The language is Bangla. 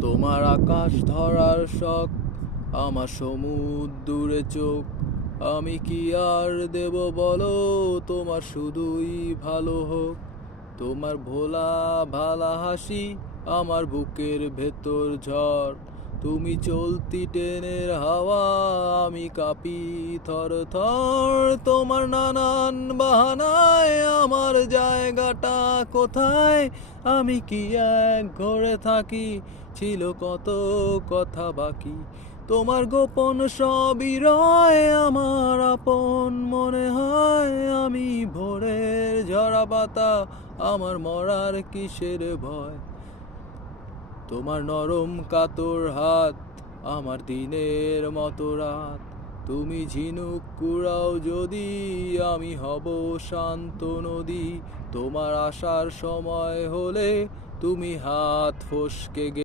তোমার আকাশ ধরার শখ, আমার সমুদ্রে চোখ। আমি কি আর দেব বলো, তোমার শুধুই ভালো হোক। তোমার ভোলা ভালা হাসি আমার বুকের ভেতর ঝড়। তুমি চলতি ট্রেনের হাওয়া, আমি কাঁপি থর থর। তোমার নানান বাহানায় আমার জায়গাটা কোথায়? আমি কি এক ঘরে থাকি, ছিল কত কথা বাকি। তোমার গোপন সবই রয় আমার আপন মনে হয়। আমি ভোরের ঝরা পাতা, আমার মরার কিসের ভয়। তোমার নরম কাতর হাত আমার দিনের মতো রাত। তুমি ঝিনুক কুড়াও যদি, আমি হব শান্ত নদী। তোমার আসার সময় হলে তুমি হাত ফসকে